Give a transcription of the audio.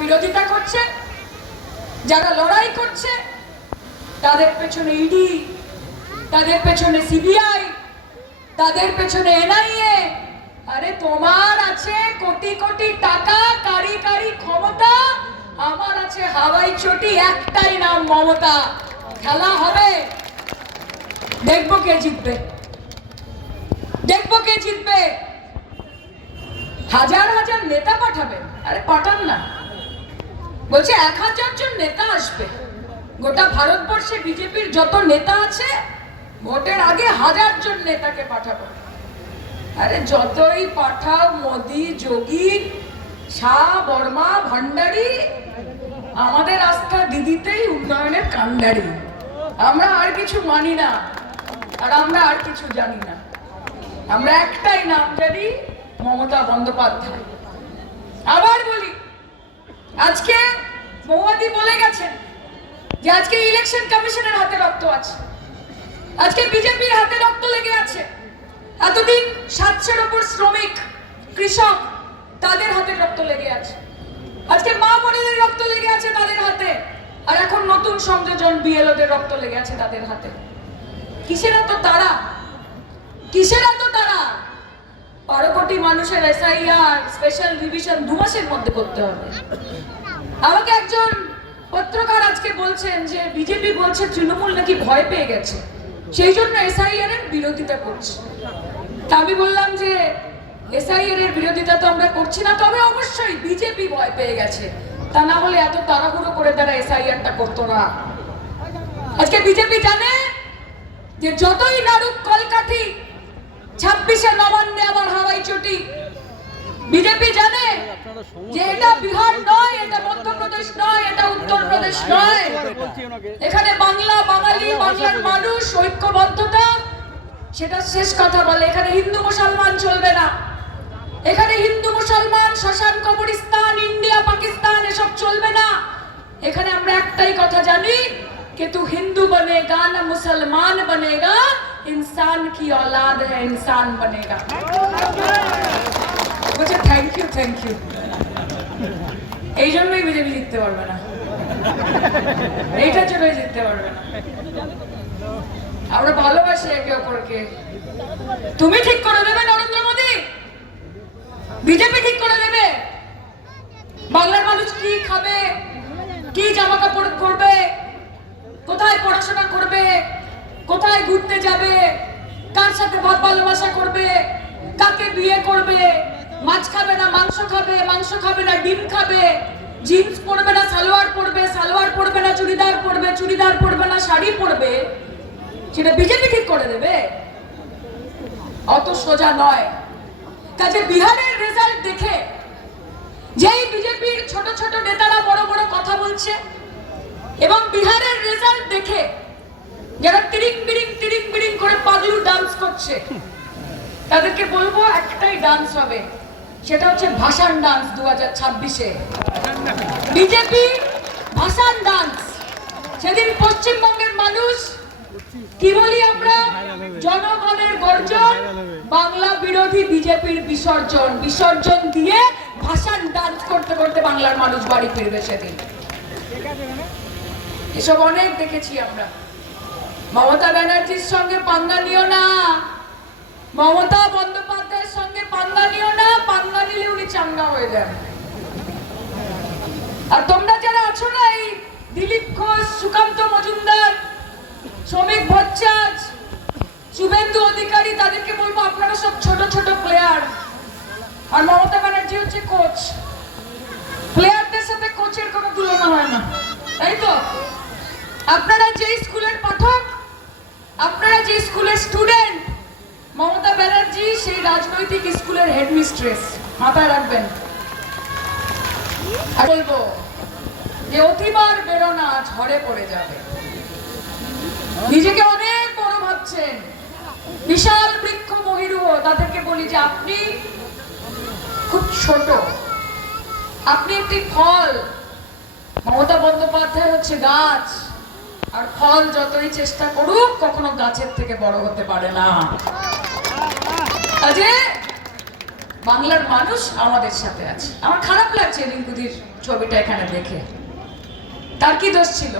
বিরোধিতা করছে, যারা লড়াই করছে, তাদের পেছনে ইডি তাদের পেছনে সিবিআই তাদের পেছনে এনআইএ আরে তোমার আছে কোটি কোটি টাকা, কারি কারি ক্ষমতা, আমার আছে হাওয়াই চটি, একটাই নাম মমতা। খেলা হবে। দেখব কে জিতবে। দেখব কে জিতবে। হাজার হাজার নেতা পাঠাবে। আরে পাঠান না। বলছে, এক হাজার জন নেতা আসবে। গোটা ভারতবর্ষে বিজেপির যত নেতা আছে, ভোটের আগে হাজার জন নেতাকে পাঠাবো। আরে যতই পাঠাও, মোদি, যোগী, শাহ, বর্মা, ভান্ডারি, আমাদের আস্থা দিদিতেই উন্নয়নের কান্ডারি আমরা আর কিছু মানি না, আর আমরা আর কিছু জানি না। আমরা একটাই নাম জানি, মমতা বন্দ্যোপাধ্যায়। আবার বলি আজকে মৌয়াদি বলে গেছেন যে আজকে ইলেকশন কমিশনের হাতে রক্ত আছে। আজকে বিজেপির হাতে রক্ত লেগে আছে। এতদিন সাতশোর ওপর শ্রমিক, কৃষক, তাদের হাতে রক্ত লেগে আছে। আজকে মা বোনেদের রক্ত লেগে আছে তাদের হাতে, আর এখন নতুন সংযোজন বিএলওদের রক্ত লেগে আছে তাদের হাতে। কিসের এত তারা? কিসের এত তারা? বারো কোটি মানুষের এসআইআর স্পেশাল রিভিশন দু মাসের মধ্যে করতে হবে। আমাকে একজন পত্রকার আজকে বলছেন যে বিজেপি বলছে তৃণমূল নাকি ভয় পেয়ে গেছে। সেই জন্য এসআইআর এর বিরোধিতা করছে। তা আমি বললাম যে এসআইআর এর বিরোধিতা তো আমরা করছি না, তবে অবশ্যই বিজেপি ভয় পেয়ে গেছে। তা না হলে এত তাড়াহুড়ো করে তারা এসআইআরটা করতো না। আজকে বিজেপি জানে যে যতই নাড়ুক কলকাঠি ছাব্বিশে নবান্নে আবার হাওয়াই ছুটি বিজেপি জানে যে এটা বিহার নয়, এটা মধ্যপ্রদেশ নয়, এটা উত্তরপ্রদেশ নয়। এখানে বাংলা, বাঙালি, বাংলার মানুষ, ঐক্যবদ্ধতা, সেটা শেষ কথা বলে। এখানে হিন্দু মুসলমান চলবে না। এখানে হিন্দু মুসলমান, শ্মশান কবরিস্তান ইন্ডিয়া, পাকিস্তান, এসব চলবে না। এখানে আমরা একটাই কথা জানি, কিন্তু হিন্দু বনেগা না মুসলমান বনেগা इंसान की औलाद है इंसान बनेगा বলছে থ্যাংক ইউ থ্যাংক ইউ এই জন্যই বিজেপি জিততে পারবে না এইটার জন্যই জিততে পারবে না আমরা ভালোবাসি একে অপরকে তুমি ঠিক করে দেবে নরেন্দ্র মোদী বিজেপি ঠিক করে দেবে বাংলার মানুষ কি খাবে কি জামা কাপড় পরবে কোথায় পড়াশোনা করবে কোথায় ঘুরতে যাবে কার সাথে ভাব ভালোবাসা করবে? কাকে বিয়ে করবে? মাছ খাবে না মাংস খাবে? মাংস খাবে না ডিম খাবে? জিন্স পরবে না সালোয়ার পরবে? সালোয়ার পরবে না চুড়িদার পরবে? চুড়িদার পরবে না শাড়ি পরবে? সেটা বিজেপি ঠিক করে দেবে? অত সোজা নয়। কাজে বিহারের রেজাল্ট দেখে যেই বিজেপির ছোট ছোট নেতারা বড় বড় কথা বলছে, এবং বিহারের রেজাল্ট দেখে যারা তিরিং বিরিং তিরিং বিরিং করে পাগলু ডান্স করছে। তাদেরকে বলব একটাই ডান্স হবে। সেটা হচ্ছে ভাষান ডান্স দু হাজার ছাব্বিশে। বিজেপি ভাষান ডান্স সেদিন পশ্চিমবঙ্গের মানুষ, কি বলি আমরা? জনগণের গর্জন, বাংলা বিরোধী বিজেপির বিসর্জন। বিসর্জন দিয়ে ভাষান ডান্স করতে করতে বাংলার মানুষ বাড়ি ফিরবে সেদিন। এসব অনেক দেখেছি আমরা। মমতা ব্যানার্জির সঙ্গে পাঙ্গা নিও না। মমতা বন্দ্যোপাধ্যায়ের সঙ্গে পাঙ্গা নিও না পাঙ্গা নিলে উনি চাঙ্গা হয়ে যান। আর তোমরা যারা আছো না, এই দিলীপ ঘোষ, সুকান্ত মজুমদার, শ্রমিক ভট্টাচ শুভেন্দু অধিকারী, তাদেরকে বলব আপনারা সব ছোট ছোট প্লেয়ার আর মমতা ব্যানার্জি হচ্ছে কোচ প্লেয়ারদের সাথে কোচের কোনো তুলনা হয় না। তাই তো? আপনারা যে স্কুলের পাঠক যে স্কুলের স্টুডেন্ট মমতা ব্যানার্জি, সেই রাজনৈতিক স্কুলের হেডমিস্ট্রেস মাথায় রাখবেন। বলব যে অতিবার বেরোনা ঝড়ে পড়ে যাবে। নিজেকে অনেক বড় ভাবছেন। বিশাল বৃক্ষ মহিরুহ তাদেরকে বলি যে আপনি খুব ছোট। আপনি একটি ফল। মমতা বন্দ্যোপাধ্যায় হচ্ছে গাছ। আর ফল যতই চেষ্টা করুক, কখনো গাছের থেকে বড় হতে পারে না। কাজে, বাংলার মানুষ আমাদের সাথে আছে। আমার খারাপ লাগছে রিঙ্কুদির ছবিটা এখানে দেখে। তার কি দোষ ছিল?